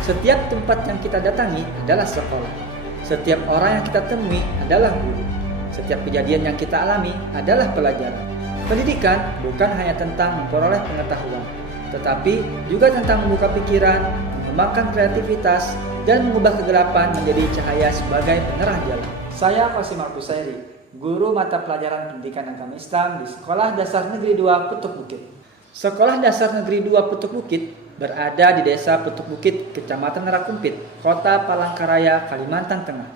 Setiap tempat yang kita datangi adalah sekolah. Setiap orang yang kita temui adalah guru. Setiap kejadian yang kita alami adalah pelajaran. Pendidikan bukan hanya tentang memperoleh pengetahuan, tetapi juga tentang membuka pikiran, mengembangkan kreativitas, dan mengubah kegelapan menjadi cahaya sebagai penerang jalan. Saya Qasim Al-Qusairi, guru mata pelajaran pendidikan agama Islam di Sekolah Dasar Negeri 2 Putuk Bukit. Sekolah Dasar Negeri 2 Putuk Bukit berada di Desa Putuk Bukit, Kecamatan Rakumpit, Kota Palangkaraya, Kalimantan Tengah.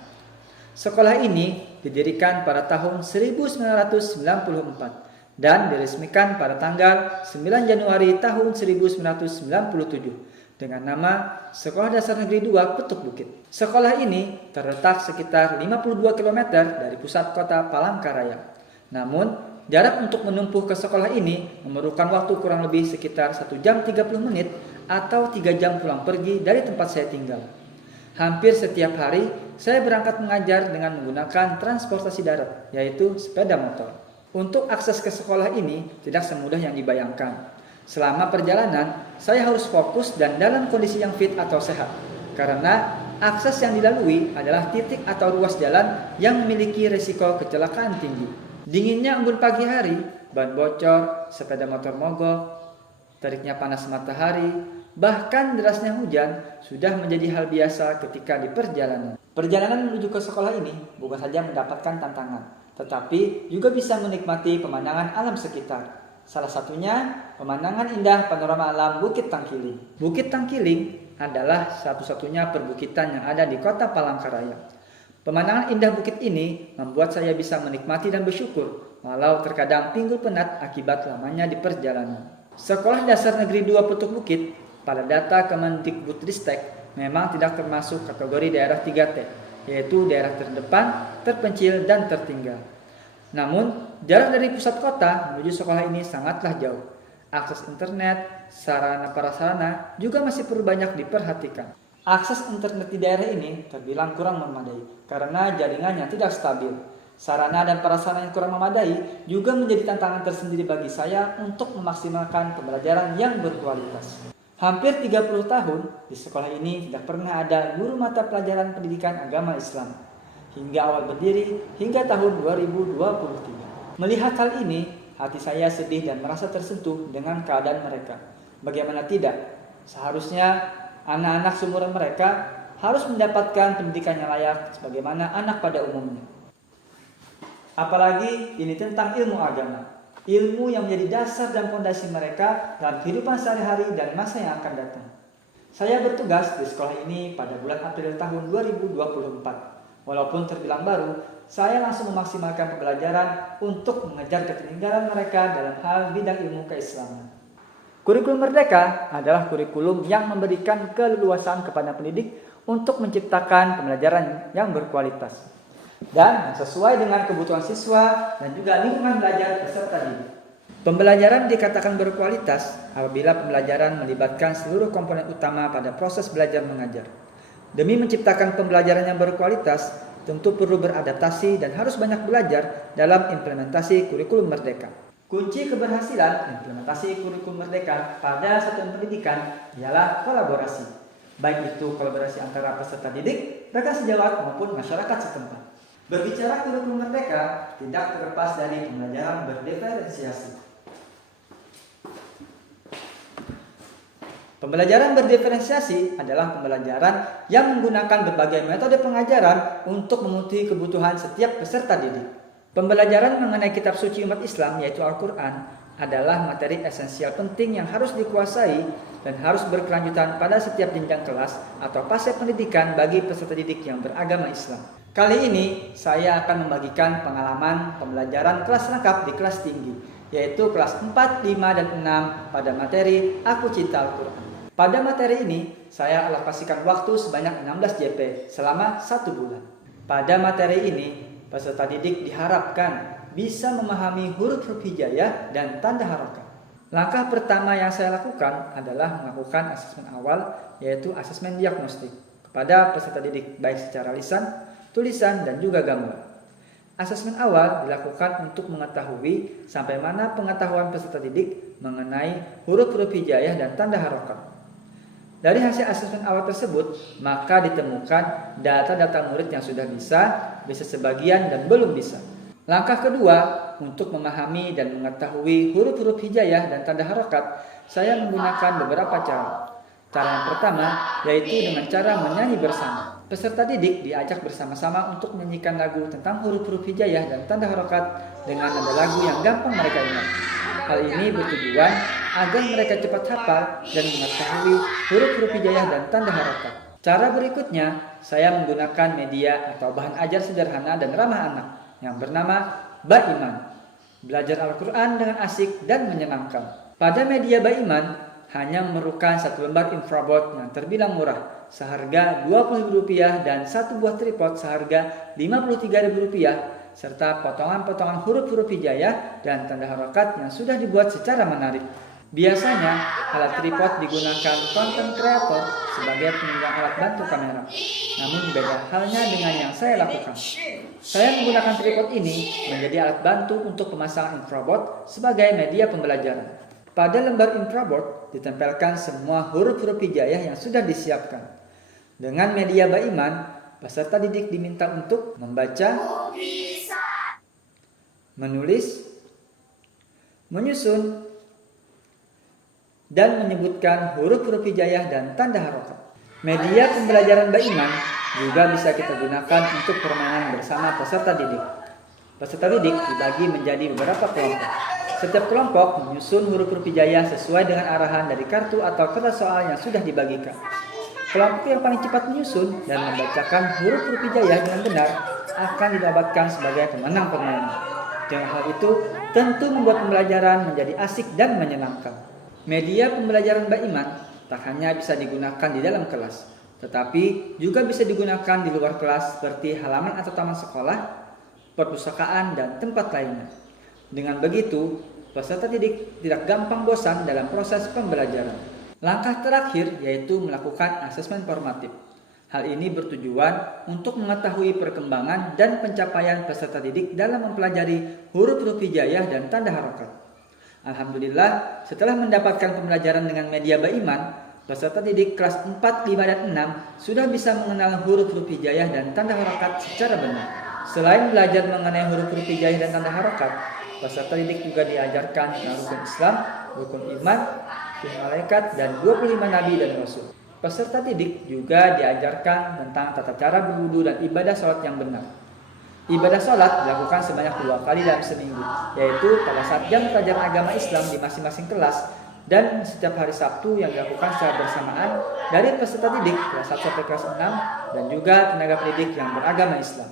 Sekolah ini didirikan pada tahun 1994 dan diresmikan pada tanggal 9 Januari tahun 1997 dengan nama Sekolah Dasar Negeri 2 Putuk Bukit. Sekolah ini terletak sekitar 52 km dari pusat kota Palangkaraya. Namun, jarak untuk menempuh ke sekolah ini memerlukan waktu kurang lebih sekitar 1 jam 30 menit atau 3 jam pulang pergi dari tempat saya tinggal. Hampir setiap hari, saya berangkat mengajar dengan menggunakan transportasi darat, yaitu sepeda motor. Untuk akses ke sekolah ini tidak semudah yang dibayangkan. Selama perjalanan, saya harus fokus dan dalam kondisi yang fit atau sehat, karena akses yang dilalui adalah titik atau ruas jalan yang memiliki risiko kecelakaan tinggi. Dinginnya embun pagi hari, ban bocor, sepeda motor mogok, teriknya panas matahari, bahkan derasnya hujan sudah menjadi hal biasa ketika di perjalanan. Perjalanan menuju ke sekolah ini bukan saja mendapatkan tantangan, tetapi juga bisa menikmati pemandangan alam sekitar. Salah satunya pemandangan indah panorama alam Bukit Tangkiling. Bukit Tangkiling adalah satu-satunya perbukitan yang ada di kota Palangkaraya. Pemandangan indah bukit ini membuat saya bisa menikmati dan bersyukur, walau terkadang pinggul penat akibat lamanya di perjalanan. Sekolah Dasar Negeri 2 Putuk Bukit pada data Kemendikbudristek memang tidak termasuk kategori daerah 3T, yaitu daerah terdepan, terpencil, dan tertinggal. Namun, jarak dari pusat kota menuju sekolah ini sangatlah jauh. Akses internet, sarana prasarana juga masih perlu banyak diperhatikan. Akses internet di daerah ini terbilang kurang memadai karena jaringannya tidak stabil. Sarana dan prasarana yang kurang memadai juga menjadi tantangan tersendiri bagi saya untuk memaksimalkan pembelajaran yang berkualitas. Hampir 30 tahun di sekolah ini tidak pernah ada guru mata pelajaran pendidikan agama Islam. Hingga awal berdiri hingga tahun 2023. Melihat hal ini, hati saya sedih dan merasa tersentuh dengan keadaan mereka. Bagaimana tidak? Seharusnya anak-anak seumuran mereka harus mendapatkan pendidikan yang layak sebagaimana anak pada umumnya. Apalagi ini tentang ilmu agama. Ilmu yang menjadi dasar dan fondasi mereka dalam kehidupan sehari-hari dan masa yang akan datang. Saya bertugas di sekolah ini pada bulan April tahun 2024. Walaupun terbilang baru, saya langsung memaksimalkan pembelajaran untuk mengejar ketertinggalan mereka dalam hal bidang ilmu keislaman. Kurikulum Merdeka adalah kurikulum yang memberikan keleluasaan kepada pendidik untuk menciptakan pembelajaran yang berkualitas dan sesuai dengan kebutuhan siswa dan juga lingkungan belajar peserta didik. Pembelajaran dikatakan berkualitas apabila pembelajaran melibatkan seluruh komponen utama pada proses belajar mengajar. Demi menciptakan pembelajaran yang berkualitas, tentu perlu beradaptasi dan harus banyak belajar dalam implementasi kurikulum Merdeka. Kunci keberhasilan implementasi kurikulum Merdeka pada satuan pendidikan ialah kolaborasi. Baik itu kolaborasi antara peserta didik, rekan sejawat maupun masyarakat setempat. Berbicara kurikulum Merdeka tidak terlepas dari pembelajaran berdiferensiasi. Pembelajaran berdiferensiasi adalah pembelajaran yang menggunakan berbagai metode pengajaran untuk memenuhi kebutuhan setiap peserta didik. Pembelajaran mengenai kitab suci umat Islam yaitu Al-Quran adalah materi esensial penting yang harus dikuasai dan harus berkelanjutan pada setiap jenjang kelas atau fase pendidikan bagi peserta didik yang beragama Islam. Kali ini saya akan membagikan pengalaman pembelajaran kelas lengkap di kelas tinggi, yaitu kelas 4, 5, dan 6 pada materi Aku Cinta Al-Quran. Pada materi ini, saya alokasikan waktu sebanyak 16 JP selama 1 bulan. Pada materi ini, peserta didik diharapkan bisa memahami huruf-huruf hijaiyah dan tanda harokat. Langkah pertama yang saya lakukan adalah melakukan asesmen awal, yaitu asesmen diagnostik kepada peserta didik baik secara lisan, tulisan, dan juga gambar. Asesmen awal dilakukan untuk mengetahui sampai mana pengetahuan peserta didik mengenai huruf-huruf hijaiyah dan tanda harokat. Dari hasil asesmen awal tersebut, maka ditemukan data-data murid yang sudah bisa sebagian dan belum bisa. Langkah kedua, untuk memahami dan mengetahui huruf-huruf hijaiyah dan tanda harokat, saya menggunakan beberapa cara. Cara yang pertama yaitu dengan cara menyanyi bersama. Peserta didik diajak bersama-sama untuk menyanyikan lagu tentang huruf-huruf hijaiyah dan tanda harokat dengan nada lagu yang gampang mereka ingat. Hal ini bertujuan agar mereka cepat hafal dan mengetahui huruf-huruf hijaiyah dan tanda harokat. Cara berikutnya, saya menggunakan media atau bahan ajar sederhana dan ramah anak yang bernama Baiman. Belajar Al-Quran dengan asik dan menyenangkan. Pada media Baiman hanya memerlukan satu lembar infraboard yang terbilang murah, seharga Rp20.000 dan satu buah tripod seharga Rp53.000 serta potongan-potongan huruf-huruf hijaiyah dan tanda harokat yang sudah dibuat secara menarik. Biasanya alat tripod digunakan content creator sebagai penunjang alat bantu kamera. Namun beda halnya dengan yang saya lakukan. Saya menggunakan tripod ini menjadi alat bantu untuk pemasangan infraboard sebagai media pembelajaran. Pada lembar infraboard ditempelkan semua huruf-huruf hijaiyah yang sudah disiapkan. Dengan media Baiman, peserta didik diminta untuk membaca, menulis, menyusun, dan menyebutkan huruf-huruf hijaiyah dan tanda harokat. Media pembelajaran Baiman juga bisa kita gunakan untuk permainan bersama peserta didik. Peserta didik dibagi menjadi beberapa kelompok. Setiap kelompok menyusun huruf-huruf hijaiyah sesuai dengan arahan dari kartu atau kertas soal yang sudah dibagikan. Kelompok yang paling cepat menyusun dan membacakan huruf-huruf hijaiyah dengan benar akan dinobatkan sebagai pemenang permainan. Dengan hal itu, tentu membuat pembelajaran menjadi asik dan menyenangkan. Media pembelajaran Baiman tak hanya bisa digunakan di dalam kelas, tetapi juga bisa digunakan di luar kelas seperti halaman atau taman sekolah, perpustakaan, dan tempat lainnya. Dengan begitu, peserta didik tidak gampang bosan dalam proses pembelajaran. Langkah terakhir yaitu melakukan asesmen formatif. Hal ini bertujuan untuk mengetahui perkembangan dan pencapaian peserta didik dalam mempelajari huruf-huruf hijaiyah dan tanda harokat. Alhamdulillah, setelah mendapatkan pembelajaran dengan media Baiman, peserta didik kelas 4, 5, dan 6 sudah bisa mengenal huruf-huruf hijaiyah dan tanda harokat secara benar. Selain belajar mengenai huruf-huruf hijaiyah dan tanda harokat, peserta didik juga diajarkan tentang rukun Islam, rukun iman, malaikat, dan 25 nabi dan rasul. Peserta didik juga diajarkan tentang tata cara berwudu dan ibadah sholat yang benar. Ibadah sholat dilakukan sebanyak 2 kali dalam seminggu, yaitu pada saat jam pelajaran agama Islam di masing-masing kelas dan setiap hari Sabtu yang dilakukan secara bersamaan dari peserta didik kelas 1 sampai kelas 6 dan juga tenaga pendidik yang beragama Islam.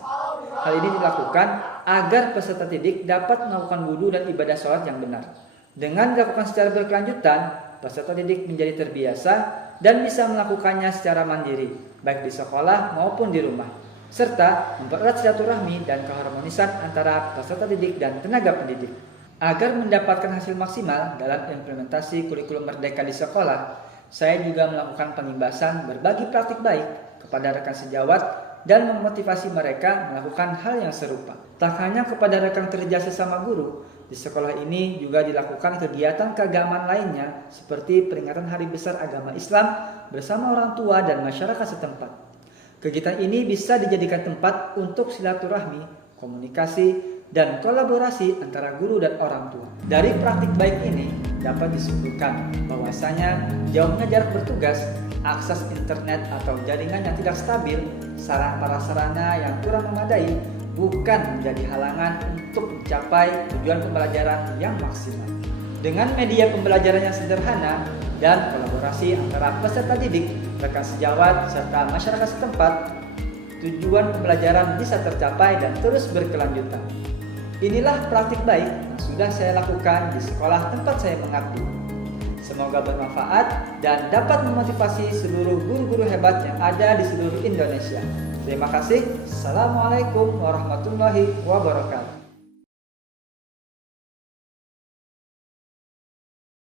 Hal ini dilakukan agar peserta didik dapat melakukan wudu dan ibadah sholat yang benar. Dengan dilakukan secara berkelanjutan, peserta didik menjadi terbiasa dan bisa melakukannya secara mandiri, baik di sekolah maupun di rumah, serta mempererat silaturahmi dan keharmonisan antara peserta didik dan tenaga pendidik. Agar mendapatkan hasil maksimal dalam implementasi kurikulum merdeka di sekolah, saya juga melakukan pengimbasan berbagi praktik baik kepada rekan sejawat dan memotivasi mereka melakukan hal yang serupa. Tak hanya kepada rekan kerja sesama guru, di sekolah ini juga dilakukan kegiatan keagamaan lainnya seperti peringatan Hari Besar Agama Islam bersama orang tua dan masyarakat setempat. Kegiatan ini bisa dijadikan tempat untuk silaturahmi, komunikasi, dan kolaborasi antara guru dan orang tua. Dari praktik baik ini dapat disimpulkan bahwasanya jauhnya jarak bertugas, akses internet atau jaringan yang tidak stabil, sarana yang kurang memadai bukan menjadi halangan untuk mencapai tujuan pembelajaran yang maksimal. Dengan media pembelajaran yang sederhana dan kolaborasi antara peserta didik, rekan sejawat, serta masyarakat setempat, tujuan pembelajaran bisa tercapai dan terus berkelanjutan. Inilah praktik baik yang sudah saya lakukan di sekolah tempat saya mengabdi. Semoga bermanfaat dan dapat memotivasi seluruh guru-guru hebat yang ada di seluruh Indonesia. Terima kasih. Assalamualaikum warahmatullahi wabarakatuh.